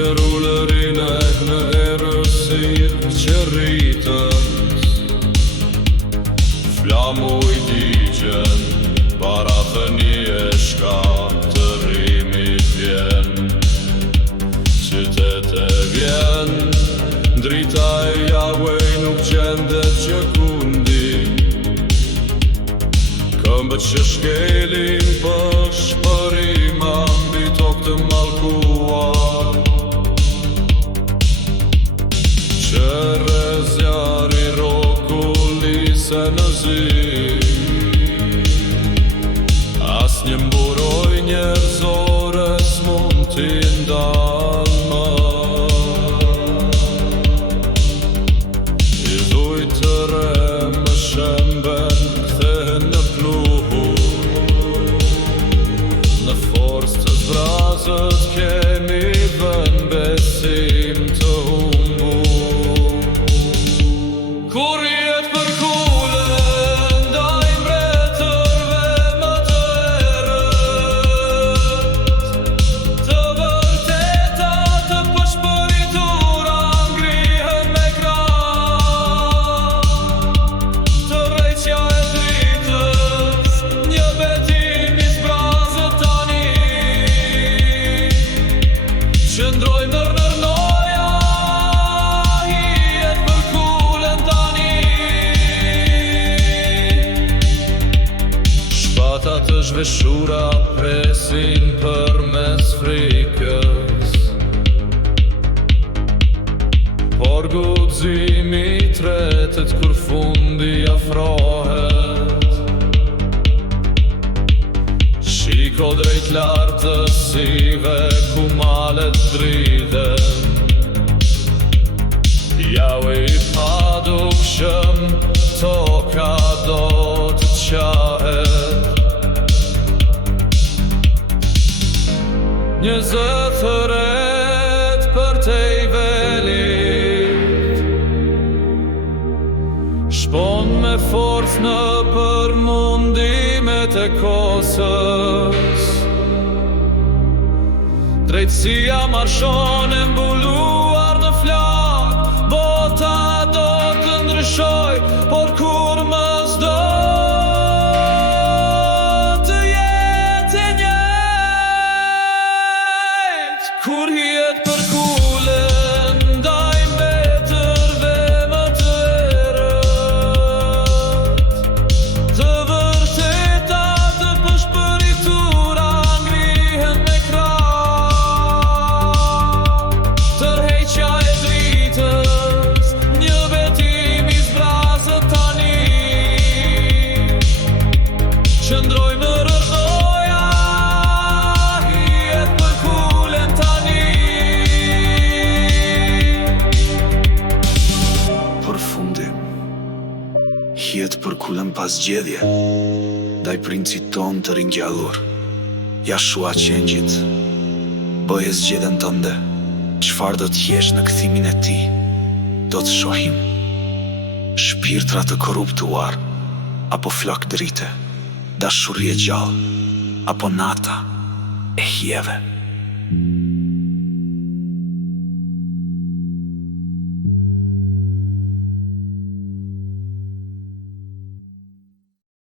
Rullerine në erësir që rritës, flamu I digjen, para të një shka të rimit vjen. Qytete vjen, drita e Yahweh nuk gjendet që kundi. Këmbët që shkelin për shpërima mbi tokë të mallkuar. Qërë zjarri rokullise në zi, as një mburoj njerëzore s'mund t'i ndalë më. I dhuj të re më shemben kthehen në pluhur, në forcë të zbrazët kemi vën besim të humbur. Kur jet për kule ndaj mbretërve më të erët, të vërteta të pashpëritura ngrihen me krah. Tërheqja e dritës, një betim I zbrazët tani. Qëndrojmë nër noja, hijet për kulen tani. Shpatat të zhveshura presin përmes frikës, por guximi tretet kur fundi afrohet. Shiko drejt lartësive ku malet dridhen, Yahweh I padukshëm, toka do të qahet. Një zë thëret për te I velit, shpon me forcë në përmundimet e kosës. Drejtësia marshon e mbuluar në flak, bota do të ndryshoj, por kur më s'do të jetë e njëjtë. Kur hijet për kule ndaj mbretërve më të erët, të vërteta të pashpëritura ngrihen me krah. Tërheqja e dritës, një betim I zbrazët tani. Qëndrojmë në rrënoja, hijet për kulen tani. Përfundim, hijet për kulen pas zgjedhje, ndaj princit ton të ringjallur, Yahshua qengjit, bëje zgjedhjen tënde. Çfarë do t'jesh në kthimin e tij? Do të shohim shpirtra të korruptuar, apo flok drite, dashuri e gjallë, apo nata e hjeve.